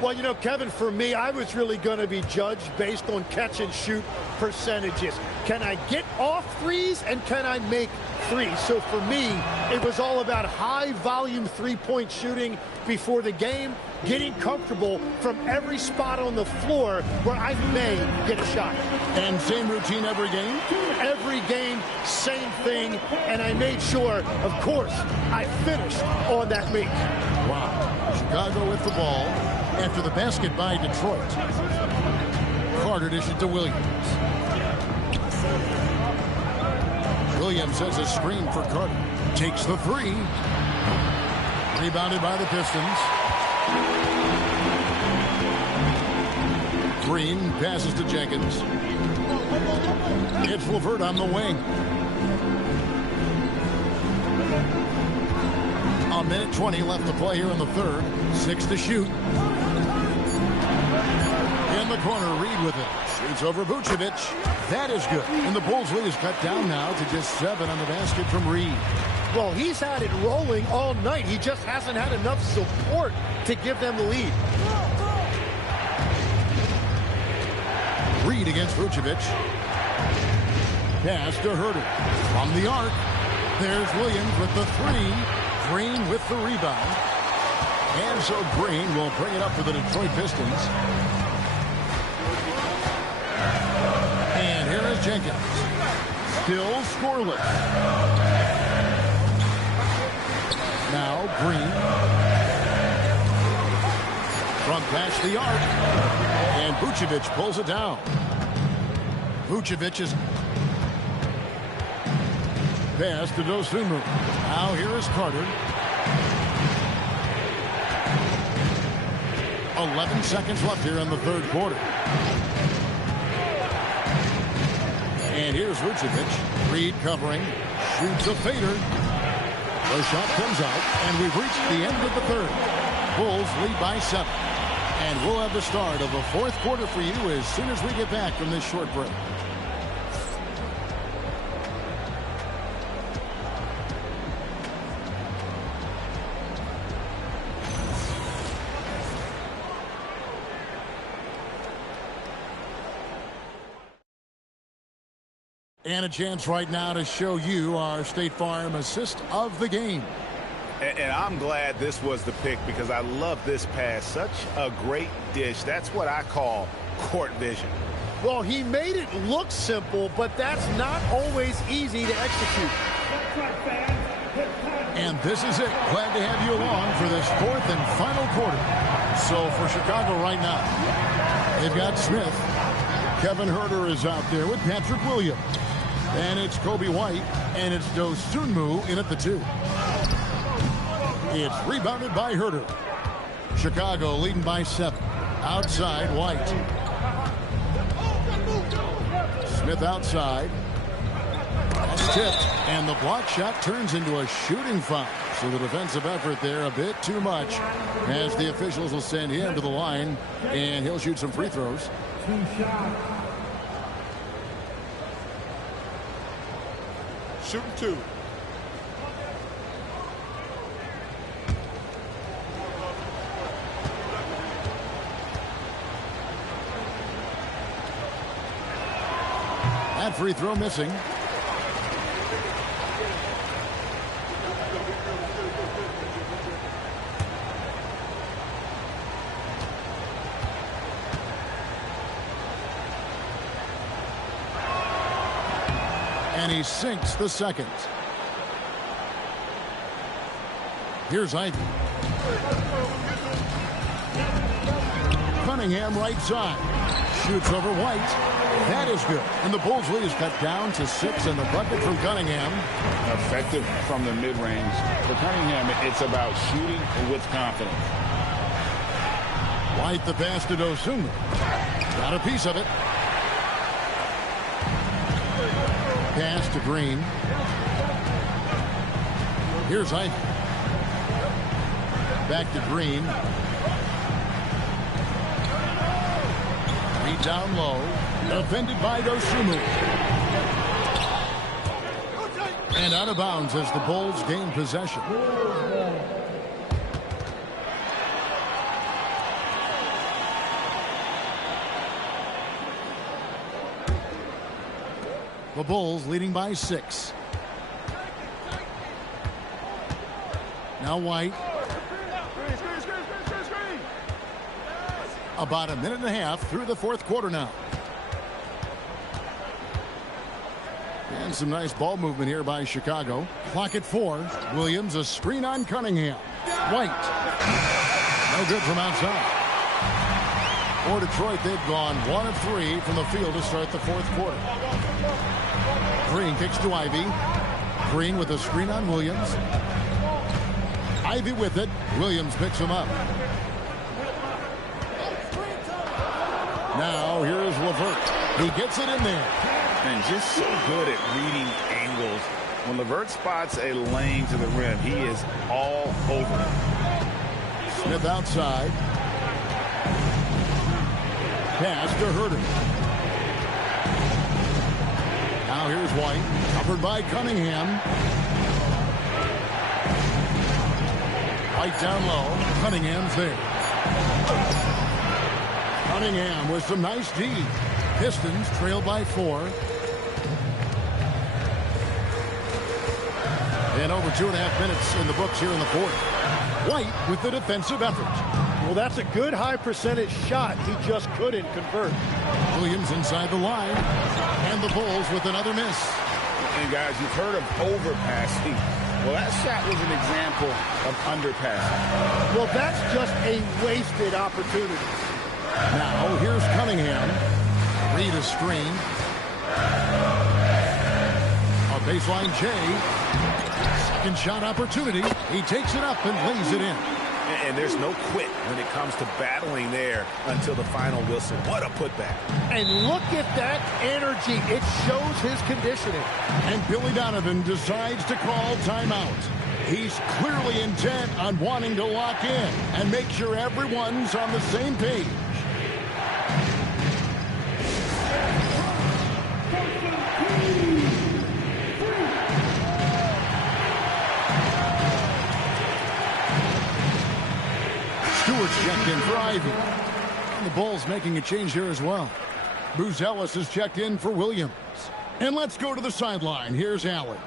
Well, you know, Kevin, for me, I was really going to be judged based on catch-and-shoot percentages. Can I get off threes, and can I make threes? So for me, it was all about high-volume three-point shooting before the game, getting comfortable from every spot on the floor where I may get a shot. And same routine every game? Every game, same thing, and I made sure, of course, I finished on that make. Wow. Chicago with the ball. After the basket by Detroit. Carter dishes to Williams. Williams has a screen for Carter. Takes the 3. Rebounded by the Pistons. Green passes to Jenkins. It's LeVert on the wing. A minute 20 left to play here in the third. 6 to shoot. In the corner, Reed with it. Shoots over Vucevic. That is good. And the Bulls lead is cut down now to just 7 on the basket from Reed. Well, he's had it rolling all night. He just hasn't had enough support to give them the lead. Reed against Vucevic. Pass to Herter. From the arc. There's Williams with the 3. Green with the rebound. And so Green will bring it up for the Detroit Pistons. And here is Jenkins. Still scoreless. Now Green. From past the arc. And Vucevic pulls it down. Vucevic is pass to Dosunmu. Now here is Carter. 11 seconds left here in the third quarter. And here's Vucevic. Reed covering. Shoots a fader. The shot comes out, and we've reached the end of the third. Bulls lead by 7. And we'll have the start of the fourth quarter for you as soon as we get back from this short break. And a chance right now to show you our State Farm assist of the game. And I'm glad this was the pick because I love this pass. Such a great dish. That's what I call court vision. Well, he made it look simple, but that's not always easy to execute. And this is it. Glad to have you along for this fourth and final quarter. So for Chicago right now, they've got Smith. Kevin Huerter is out there with Patrick Williams. And it's Kobe White, and it's Dosunmu in at the 2. It's rebounded by Huerter. Chicago leading by 7. Outside, White. Smith outside. That's tipped, and the block shot turns into a shooting foul. So the defensive effort there a bit too much, as the officials will send him to the line, and he'll shoot some free throws. Shooting 2. That free throw missing. And he sinks the second. Here's Ivy. Cunningham right side. Shoots over White. That is good. And the Bulls lead is cut down to 6, and the bucket from Cunningham. Effective from the mid-range. For Cunningham, it's about shooting with confidence. White the pass to Dosunmu. Got a piece of it. Pass to Green. Here's Ivy. Back to Green. Read down low. Defended by Dosunmu. And out of bounds as the Bulls gain possession. The Bulls leading by 6. Now White. About a minute and a half through the fourth quarter now. And some nice ball movement here by Chicago. Clock at 4. Williams a screen on Cunningham. White. No good from outside. For Detroit, they've gone 1 of 3 from the field to start the fourth quarter. Green kicks to Ivy. Green with a screen on Williams. Ivy with it. Williams picks him up. Now here's LeVert. He gets it in there. And just so good at reading angles. When LeVert spots a lane to the rim, he is all over it. Smith outside. Pass to Huerter. Now here's White. Covered by Cunningham. White down low. Cunningham's there. Cunningham with some nice D. Pistons trail by 4. And over 2.5 minutes in the books here in the fourth. White with the defensive effort. Well, that's a good high percentage shot. He just couldn't convert. Williams inside the line. And the Bulls with another miss. And guys, you've heard of overpassing. Well, that shot was an example of underpassing. Well, that's just a wasted opportunity. Now here's Cunningham. Reed a screen. A baseline J. Second shot opportunity. He takes it up and lays it in. And there's no quit when it comes to battling there until the final whistle. What a putback. And look at that energy. It shows his conditioning. And Billy Donovan decides to call timeout. He's clearly intent on wanting to lock in and make sure everyone's on the same page. Stewart's checked in for Ivy. And the Bulls making a change here as well. Bruce Ellis has checked in for Williams. And let's go to the sideline. Here's Allen.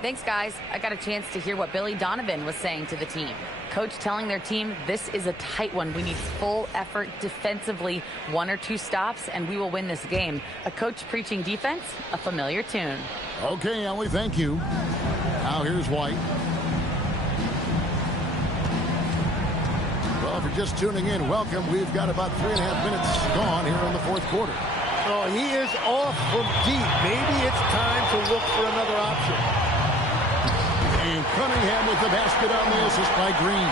Thanks, guys. I got a chance to hear what Billy Donovan was saying to the team. Coach telling their team, this is a tight one. We need full effort defensively, 1 or 2 stops, and we will win this game. A coach preaching defense, a familiar tune. Okay, Ellie, thank you. Now here's White. Well, if you're just tuning in, welcome. We've got about 3.5 minutes gone here in the fourth quarter. Oh, he is off from deep. Maybe it's time to look for another option. And Cunningham with the basket on the assist by Green.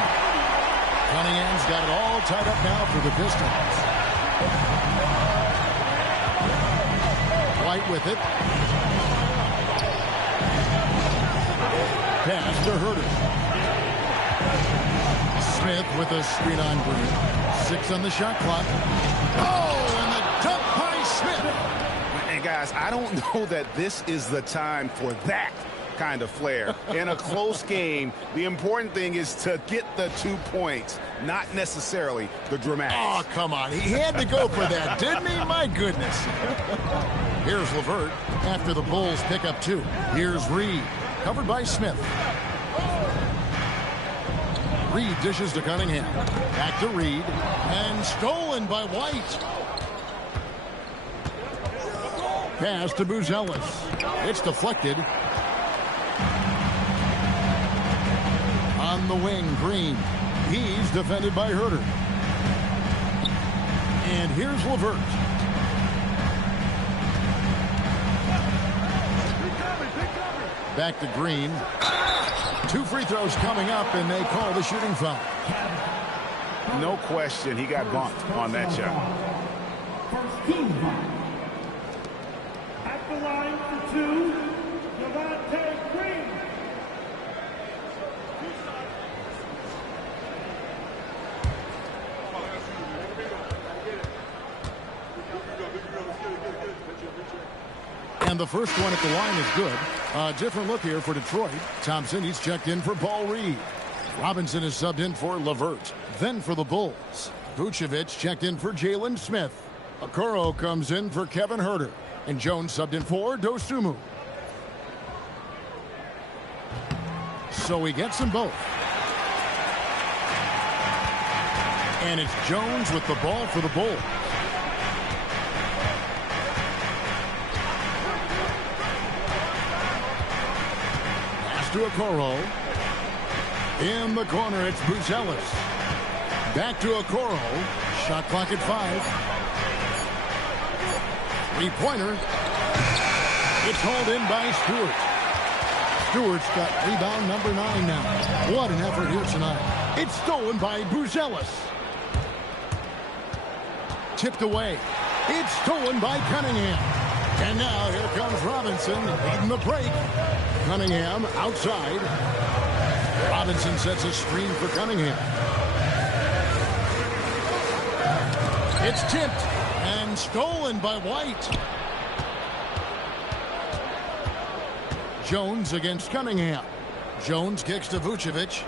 Cunningham's got it all tied up now for the Pistons. White with it. Pass to Herter. Smith with a screen on Green. 6 on the shot clock. Oh, and the dunk by Smith. And guys, I don't know that this is the time for that kind of flair. In a close game, the important thing is to get the 2 points, not necessarily the dramatics. Oh, come on. He had to go for that, didn't he? My goodness. Here's LeVert after the Bulls pick up 2. Here's Reed, covered by Smith. Reed dishes to Cunningham. Back to Reed. And stolen by White. Pass to Buzelis. It's deflected. On the wing, Green. He's defended by Herter. And here's LeVert. Back to Green. 2 free throws coming up, and they call the shooting foul. No question, he got bumped on that shot. First team foul. At the line for 2, Devontae Green. And the first one at the line is good. A different look here for Detroit. Thompson, he's checked in for Paul Reed. Robinson is subbed in for LeVert. Then for the Bulls, Vucevic checked in for Jalen Smith. Okoro comes in for Kevin Herter. And Jones subbed in for Dosunmu. So he gets them both. And it's Jones with the ball for the Bulls. To Okoro. In the corner, it's Buzelis. Back to Okoro. Shot clock at 5. 3-pointer. It's hauled in by Stewart. Stewart's got rebound number 9 now. What an effort here tonight. It's stolen by Buzelis. Tipped away. It's stolen by Cunningham. And now here comes Robinson leading the break. Cunningham outside. Robinson sets a screen for Cunningham. It's tipped and stolen by White. Jones against Cunningham. Jones kicks to Vucevic.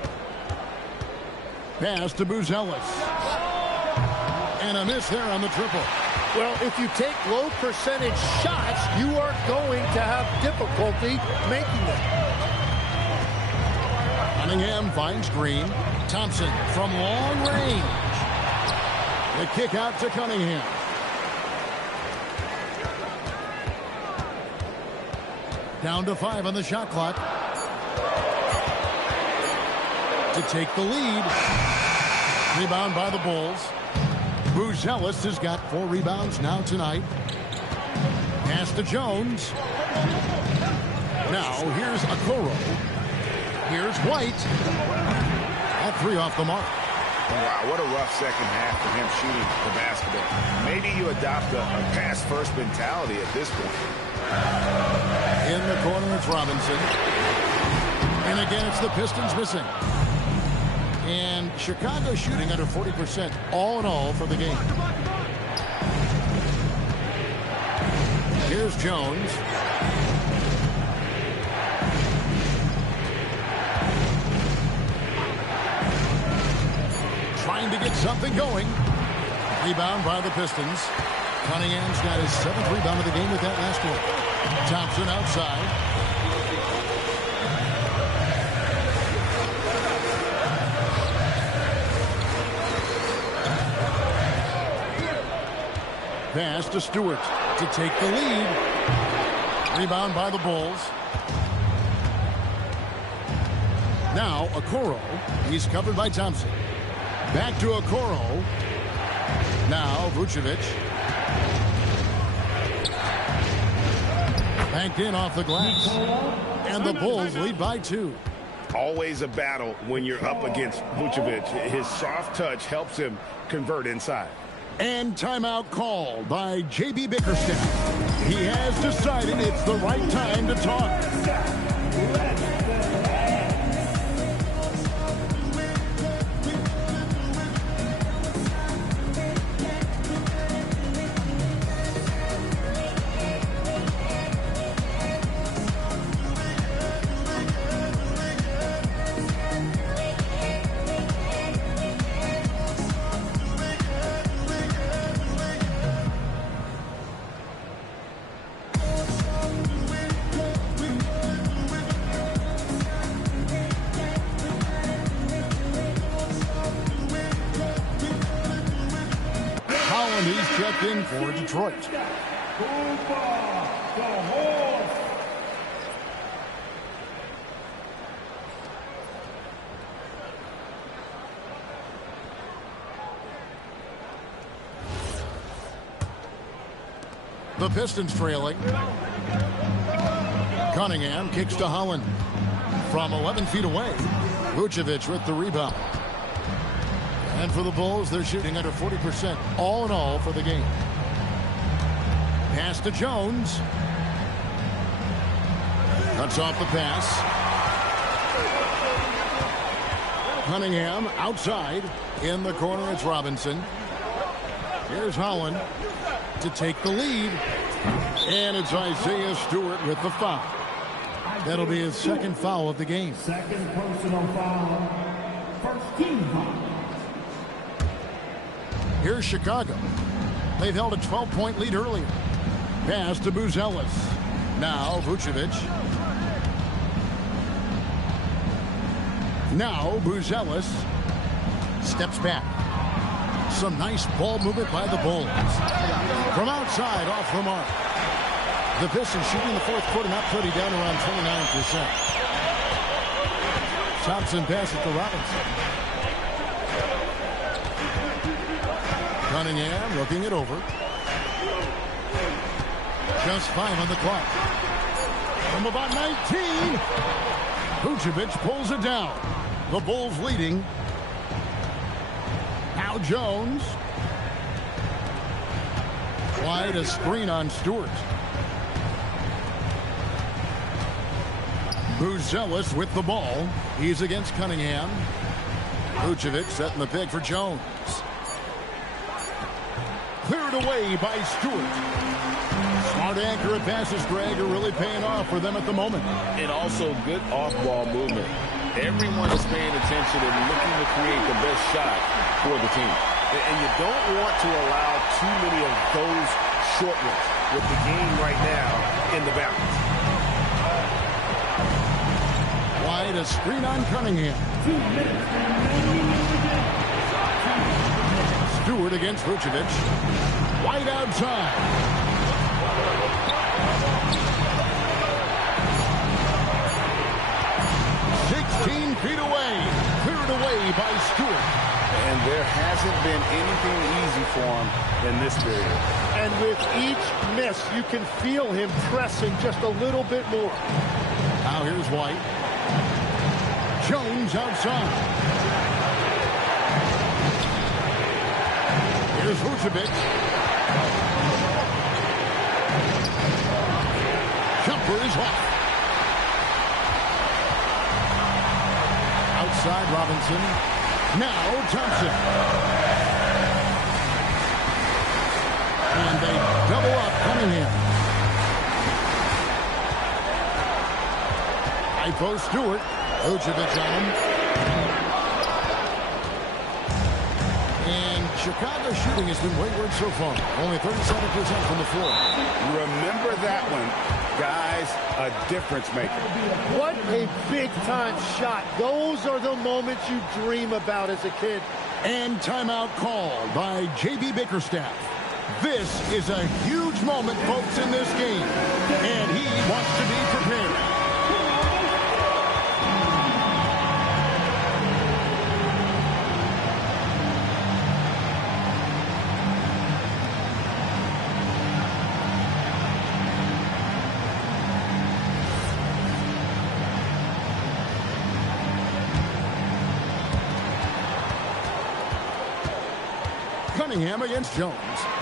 Pass to Buzelis. And a miss there on the triple. Well, if you take low percentage shots, you are going to have difficulty making them. Cunningham finds Green. Thompson from long range. The kick out to Cunningham. Down to 5 on the shot clock. To take the lead. Rebound by the Bulls. Buzelis has got 4 rebounds now tonight. Pass to Jones. Now here's Okoro. Here's White. At 3 off the mark. Wow, what a rough second half for him shooting the basketball. Maybe you adopt a pass-first mentality at this point. In the corner, it's Robinson. And again, it's the Pistons missing. And Chicago shooting under 40% all in all for the game. Here's Jones. Trying to get something going. Rebound by the Pistons. Cunningham's got his 7th rebound of the game with that last one. Thompson outside. Pass to Stewart to take the lead. Rebound by the Bulls. Now Okoro. He's covered by Thompson. Back to Okoro. Now Vucevic. Banked in off the glass. And the Bulls lead by 2. Always a battle when you're up against Vucevic. His soft touch helps him convert inside. And timeout called by J.B. Bickerstaff. He has decided it's the right time to talk. He's checked in for Detroit. The Pistons trailing. Cunningham kicks to Holland. From 11 feet away, Vucevic with the rebound. And for the Bulls, they're shooting under 40% all in all for the game. Pass to Jones. Cuts off the pass. Cunningham outside. In the corner, it's Robinson. Here's Holland to take the lead. And it's Isaiah Stewart with the foul. That'll be his second foul of the game. Second personal foul. First team foul. Here's Chicago. They've held a 12-point lead earlier. Pass to Buzelis. Now Vucevic. Now Buzelis steps back. Some nice ball movement by the Bulls. From outside, off the mark. The Pistons shooting the fourth quarter, not pretty, down around 29%. Thompson passes to Robinson. Cunningham looking it over. Just 5 on the clock. From about 19, Vucevic pulls it down. The Bulls leading. Now Jones. Wide a screen on Stewart. Buzelis with the ball. He's against Cunningham. Vucevic setting the pick for Jones. Cleared away by Stewart. Smart accurate passes, Greg, are really paying off for them at the moment. And also good off-ball movement. Everyone is paying attention and looking to create the best shot for the team. And you don't want to allow too many of those short ones with the game right now in the balance. Wide a screen on Cunningham. 2 minutes. Stewart against Vucevic. Wide outside. Feet away, cleared away by Stewart. And there hasn't been anything easy for him in this period. And with each miss, you can feel him pressing just a little bit more. Now here's White. Jones outside. Here's Vucevic. Jumper is off. Outside Robinson. Now Thompson. And they double up Cunningham. High post Stewart. Vucevic on him. And Chicago's shooting has been wayward so far. Only 37% from the floor. Remember that one. Guys, a difference maker. What a big-time shot. Those are the moments you dream about as a kid. And timeout called by J.B. Bickerstaff. This is a huge moment, folks, in this game. And he wants to be prepared. Cunningham against Jones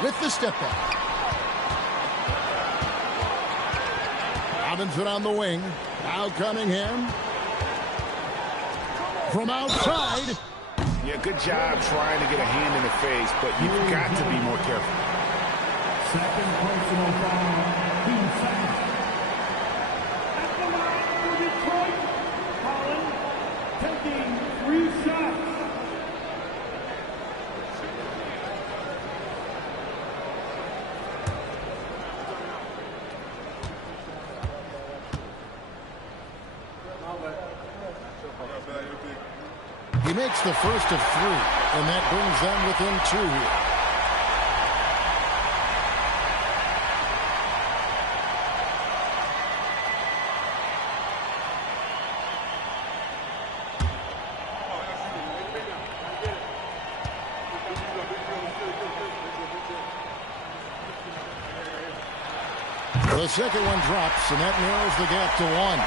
with the step back. Robinson on the wing. Now Cunningham. From outside. Yeah, good job trying to get a hand in the face, but you've got to be more careful. Second personal foul, team second. At the line for Detroit, Collins taking 3 shots. He makes the first of 3, and that brings them within 2 here. The second one drops, and that narrows the gap to 1.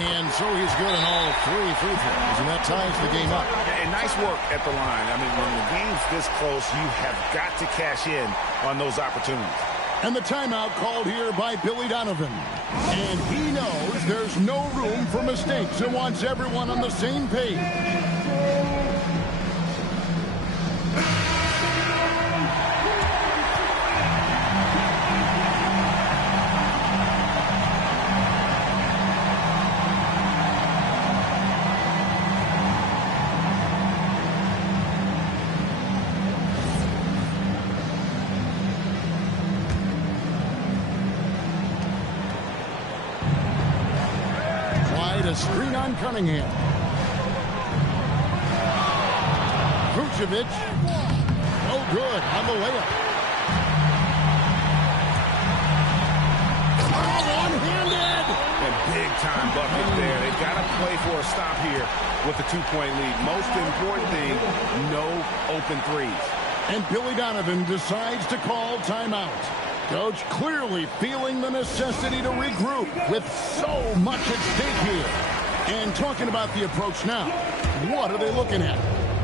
And so he's good in all 3 free throws, and that ties the game up. And nice work at the line. I mean, when the game's this close, you have got to cash in on those opportunities. And the timeout called here by Billy Donovan. And he knows there's no room for mistakes and wants everyone on the same page. A screen on Cunningham. Vucevic. Oh, good on the layup. Oh, one-handed. And big-time bucket there. They've got to play for a stop here with the 2-point lead. Most important thing, no open threes. And Billy Donovan decides to call timeout. Coach clearly feeling the necessity to regroup with so much at stake here. And talking about the approach now, what are they looking at?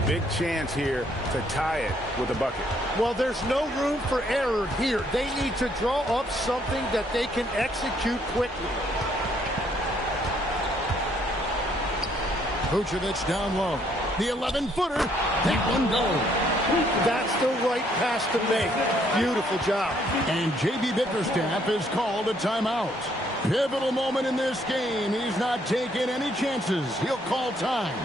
Big chance here to tie it with a bucket. Well, there's no room for error here. They need to draw up something that they can execute quickly. Vucevic down low. The 11-footer. That one goes. That's the right pass to make. Beautiful job. And J.B. Bickerstaff has called a timeout. Pivotal moment in this game. He's not taking any chances. He'll call time.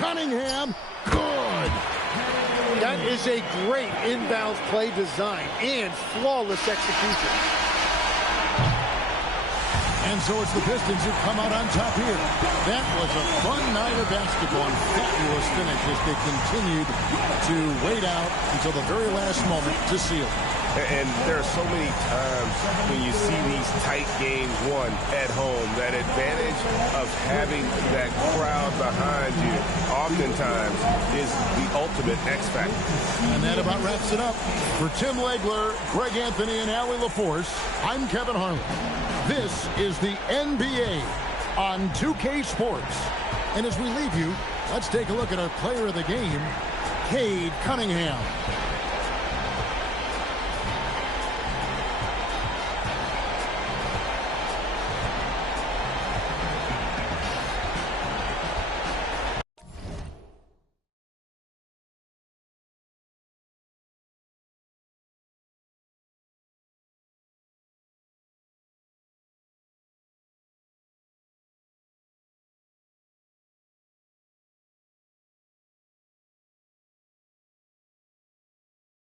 Cunningham, good. That is a great inbounds play design and flawless execution. And so it's the Pistons who come out on top here. That was a fun night of basketball and fabulous finish as they continued to wait out until the very last moment to seal. And there are so many times when you see these tight games won at home, that advantage of having that crowd behind you oftentimes is the ultimate X factor. And that about wraps it up. For Tim Legler, Greg Anthony, and Allie LaForce, I'm Kevin Harlan. This is the NBA on 2K Sports. And as we leave you, let's take a look at our player of the game, Cade Cunningham.